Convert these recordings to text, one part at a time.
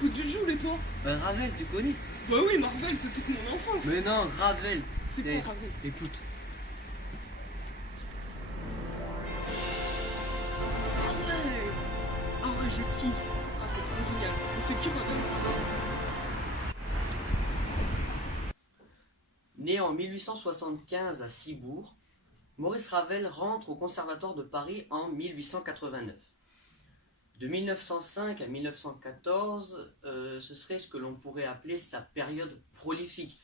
t'écoutes du Joule et toi? Ravel, tu connais? Bah oui, Marvel, c'est toute mon enfance. Mais non, Ravel. C'est quoi Ravel? Écoute. Ah ouais. Ah ouais, je kiffe. Ah, c'est trop génial. Mais c'est qui Ravel? Né en 1875 à Cibourg, Maurice Ravel rentre au Conservatoire de Paris en 1889. De 1905 à 1914, ce serait ce que l'on pourrait appeler sa période prolifique,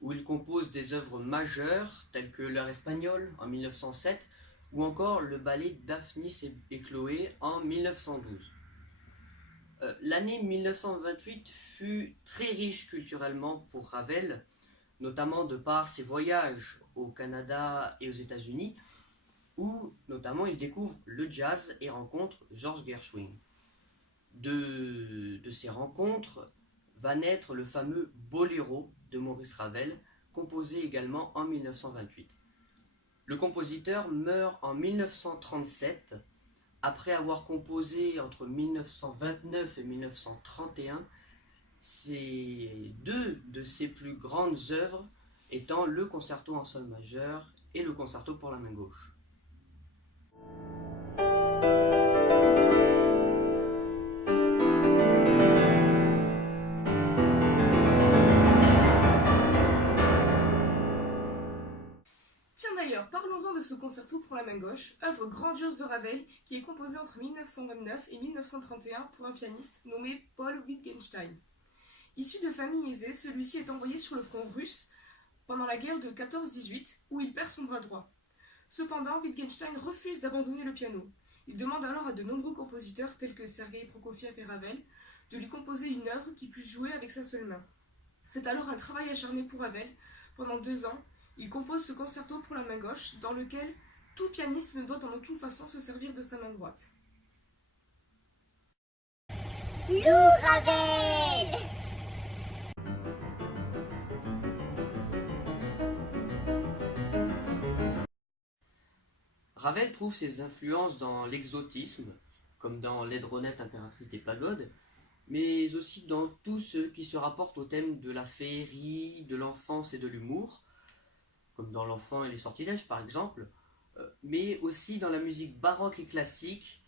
où il compose des œuvres majeures telles que L'heure espagnole en 1907 ou encore le ballet Daphnis et Chloé en 1912. L'année 1928 fut très riche culturellement pour Ravel, notamment de par ses voyages au Canada et aux États-Unis, où notamment il découvre le jazz et rencontre George Gershwin. De ces rencontres va naître le fameux Boléro de Maurice Ravel, composé également en 1928. Le compositeur meurt en 1937, après avoir composé entre 1929 et 1931 deux de ses plus grandes œuvres étant le concerto en sol majeur et le concerto pour la main gauche. Tiens d'ailleurs, parlons-en de ce concerto pour la main gauche, œuvre grandiose de Ravel qui est composée entre 1929 et 1931 pour un pianiste nommé Paul Wittgenstein. Issu de famille aisée, celui-ci est envoyé sur le front russe pendant la guerre de 14-18 où il perd son bras droit. Cependant, Wittgenstein refuse d'abandonner le piano. Il demande alors à de nombreux compositeurs tels que Sergei Prokofiev et Ravel de lui composer une œuvre qu'il puisse jouer avec sa seule main. C'est alors un travail acharné pour Ravel. Pendant 2 ans, il compose ce concerto pour la main gauche dans lequel tout pianiste ne doit en aucune façon se servir de sa main droite. Lou Ravel. Ravel trouve ses influences dans l'exotisme, comme dans Laidronette, impératrice des pagodes, mais aussi dans tout ce qui se rapporte au thème de la féerie, de l'enfance et de l'humour, comme dans L'Enfant et les sortilèges par exemple, mais aussi dans la musique baroque et classique,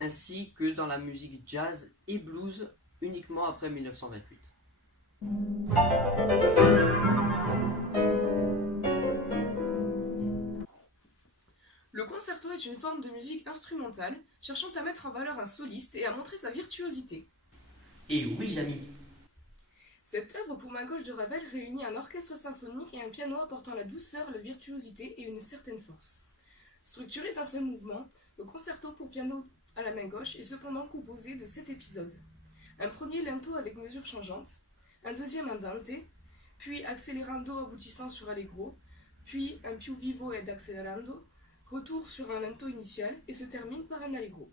ainsi que dans la musique jazz et blues uniquement après 1928. Le concerto est une forme de musique instrumentale cherchant à mettre en valeur un soliste et à montrer sa virtuosité. Et oui, Jamy. Cette œuvre pour main gauche de Ravel réunit un orchestre symphonique et un piano apportant la douceur, la virtuosité et une certaine force. Structuré d'un seul mouvement, le concerto pour piano à la main gauche est cependant composé de 7 épisodes. Un premier lento avec mesures changeantes, un deuxième andante, puis accelerando aboutissant sur allegro, puis un più vivo ed accelerando, retour sur un lento initial et se termine par un allegro.